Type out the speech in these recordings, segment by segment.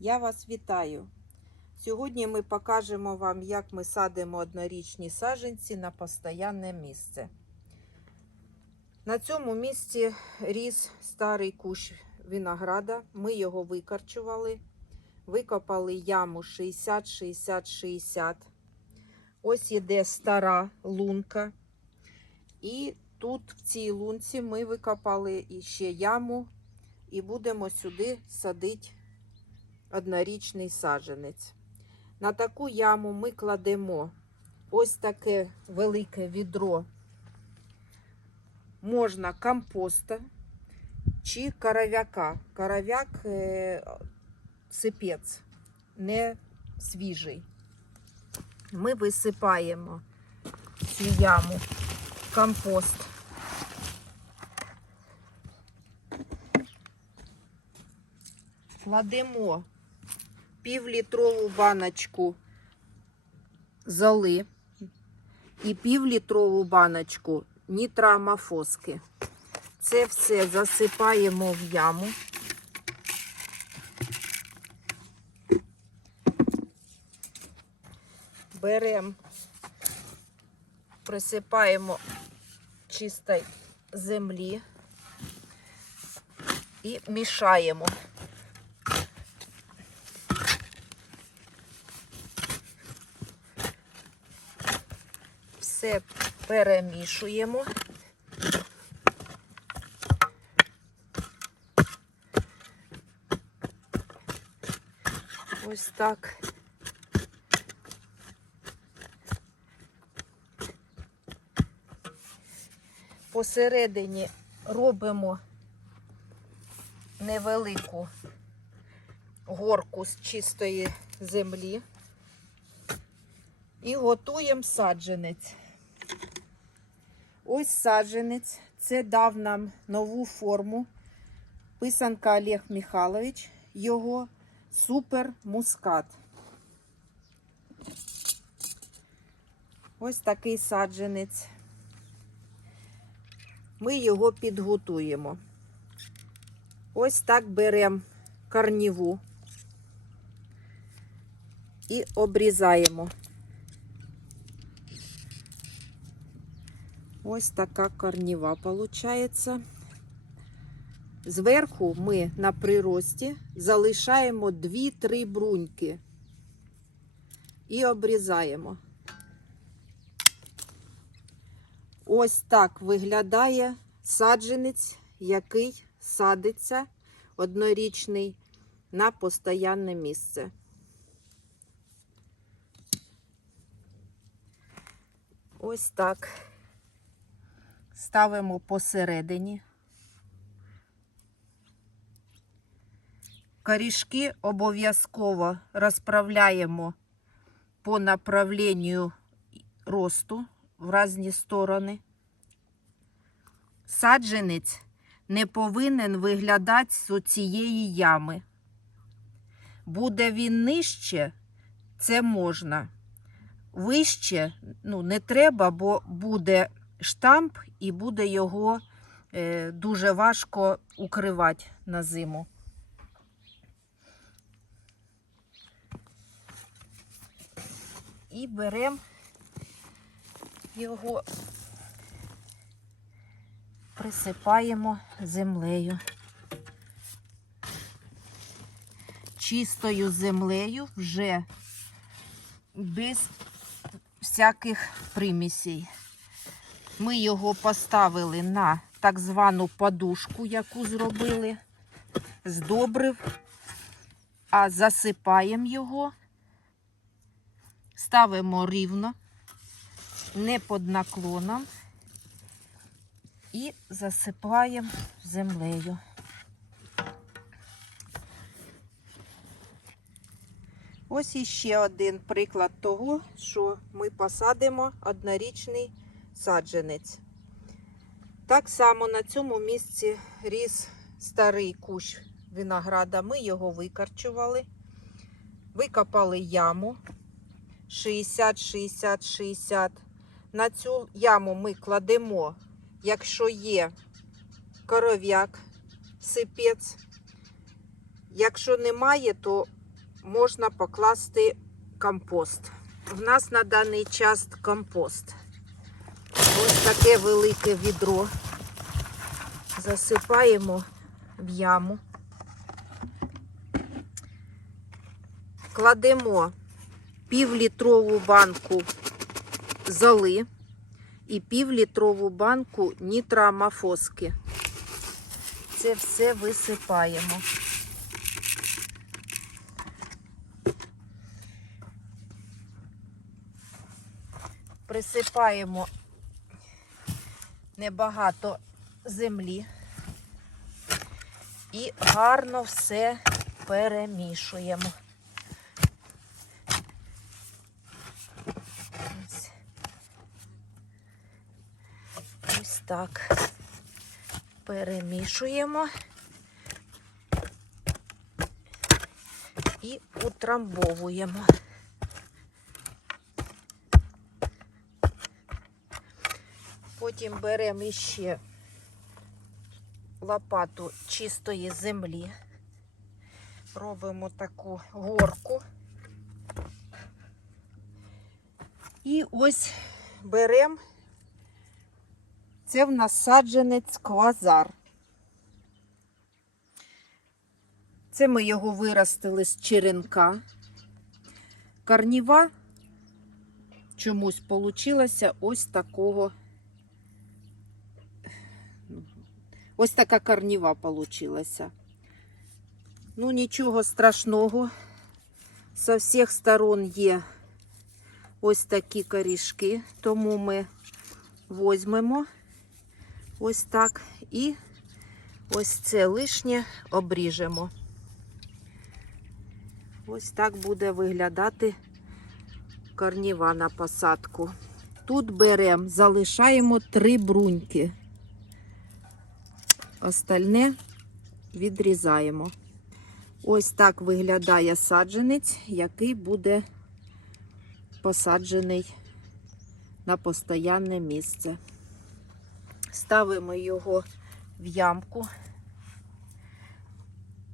Я вас вітаю. Сьогодні ми покажемо вам, як ми садимо однорічні саджанці на постоянне місце. На цьому місці ріс старий кущ винограда. Ми його викорчували, викопали яму 60-60-60. Ось іде стара лунка. І тут в цій лунці ми викопали іще яму і будемо сюди садити однорічний саджанець. На таку яму ми кладемо ось таке велике відро. Можна компоста чи коров'яка. Коров'як е, сипець, не свіжий. Ми висипаємо цю яму компост. Кладемо півлітрову баночку золи і півлітрову баночку нітроамофоски. Це все засипаємо в яму. Беремо, присипаємо чистої землі і мішаємо. Все перемішуємо. Ось так. Посередині робимо невелику горку з чистої землі і готуємо саджанець. Ось саджанець. Це дав нам нову форму. Писанка Олег Михайлович, його супер мускат. Ось такий саджанець. Ми його підготуємо. Ось так беремо корніву і обрізаємо. Ось така корніва виходить. Зверху ми на прирості залишаємо 2-3 бруньки і обрізаємо. Ось так виглядає саджанець, який садиться однорічний на постоянне місце. Ось так. Ставимо посередині. Корішки обов'язково розправляємо по направленню росту в різні сторони. Саджанець не повинен виглядати з цієї ями. Буде він нижче, це можна. Вище ну, не треба, бо буде штамп і буде його е, дуже важко укривати на зиму. І беремо його, присипаємо землею. Чистою землею вже без всяких примісей. Ми його поставили на так звану подушку, яку зробили, здобрив, а засипаємо його, ставимо рівно, не під наклоном. І засипаємо землею. Ось іще один приклад того, що ми посадимо однорічний саджанець. Так само на цьому місці ріс старий кущ винограда. Ми його викорчували, викопали яму 60-60-60. На цю яму ми кладемо, якщо є коров'як, сипець. Якщо немає, то можна покласти компост. В нас на даний час компост. Таке велике відро. Засипаємо в яму. Кладемо півлітрову банку золи і півлітрову банку нітроамофоски. Це все висипаємо. Присипаємо небагато землі і гарно все перемішуємо. Ось. Ось так перемішуємо і утрамбовуємо. Потім беремо іще лопату чистої землі, робимо таку горку. І ось беремо, це в нас саджанець квазар. Це ми його виростили з черенка. Карніва чомусь получилася ось такого. Ось така карніва получилася. Ну, нічого страшного. З всіх сторон є ось такі корішки, тому ми візьмемо ось так і ось це лишнє обріжемо. Ось так буде виглядати корніва на посадку. Тут беремо, залишаємо три бруньки. Остальне відрізаємо. Ось так виглядає саджанець, який буде посаджений на постоянне місце. Ставимо його в ямку.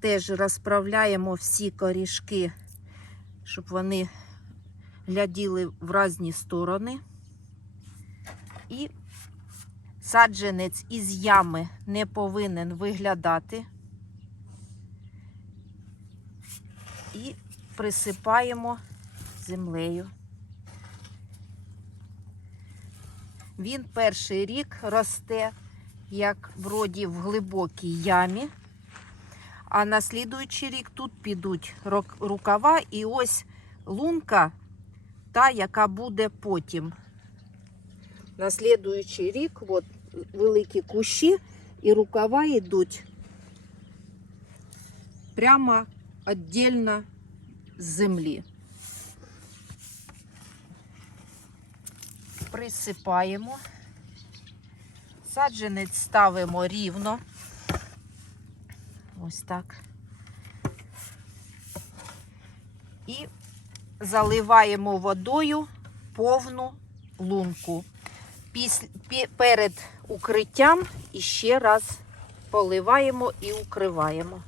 Теж розправляємо всі корішки, щоб вони гляділи в різні сторони. І саджанець із ями не повинен виглядати. І присипаємо землею. Він перший рік росте, як вроді в глибокій ямі. А на слідуючий рік тут підуть рукава і ось лунка, та, яка буде потім. На слідуючий рік от, великі кущі і рукава йдуть прямо віддільно з землі. Присипаємо. Саджанець ставимо рівно. Ось так. І заливаємо водою повну лунку. Після, перед укриттям і ще раз поливаємо і укриваємо.